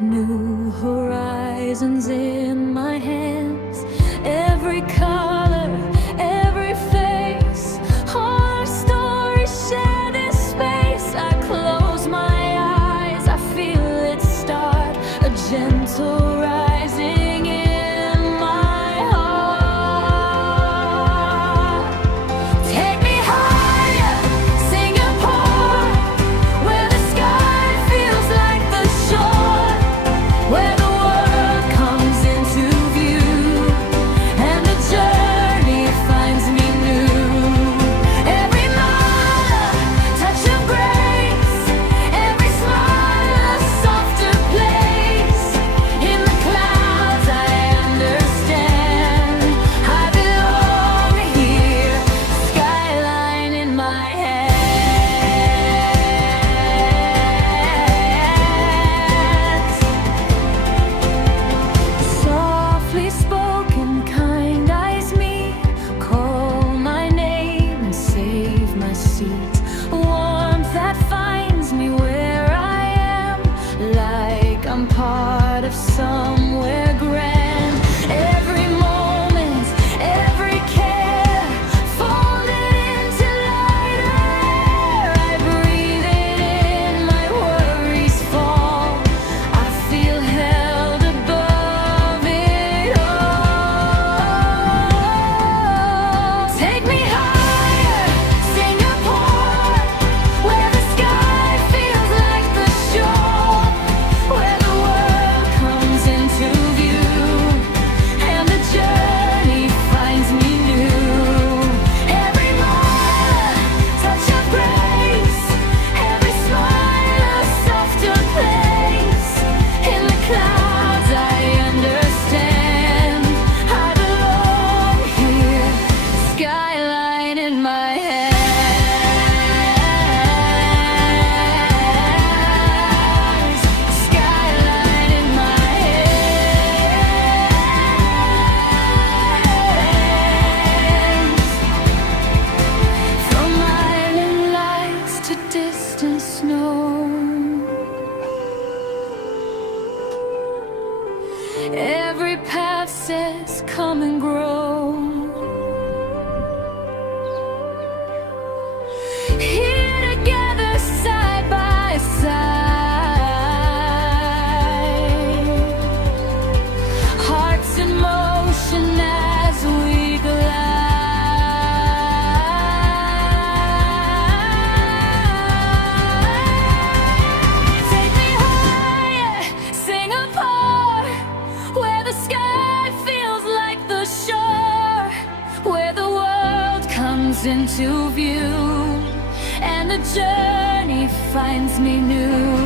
New horizons in my hands, every color, every face, all our stories share this space. I close my eyes, I feel it start, a gentle rising in my heart. Take me higher, Singapore, where the sky feels like the shore, where the world comes into view, and the journey finds me new. Every mile, touch of grace, every smile, a softer place. In the clouds I understand, I belong here, skyline in my hands. Softly spoken, kind eyes meet, call my name and save my seat. Warmth that finds me where I am, like I'm part of somewhere grand. Every moment, every care, folded into lighter air. I breathe it in, my worries fall, I feel held above it all. Take me higher, Singapore, where the sky feels like the shore, where the world comes into view, and the journey finds me new. Every mile, touch of grace, every smile, a softer place. In the clouds I understand, I belong here, skyline in my hands, skyline in my hands. From island lights to distant snow, every path says come and grow. Here together side by side, hearts in motion as we glide. Take me higher, Singapore, where the sky feels like the shore, where the world comes into view, and the journey finds me new.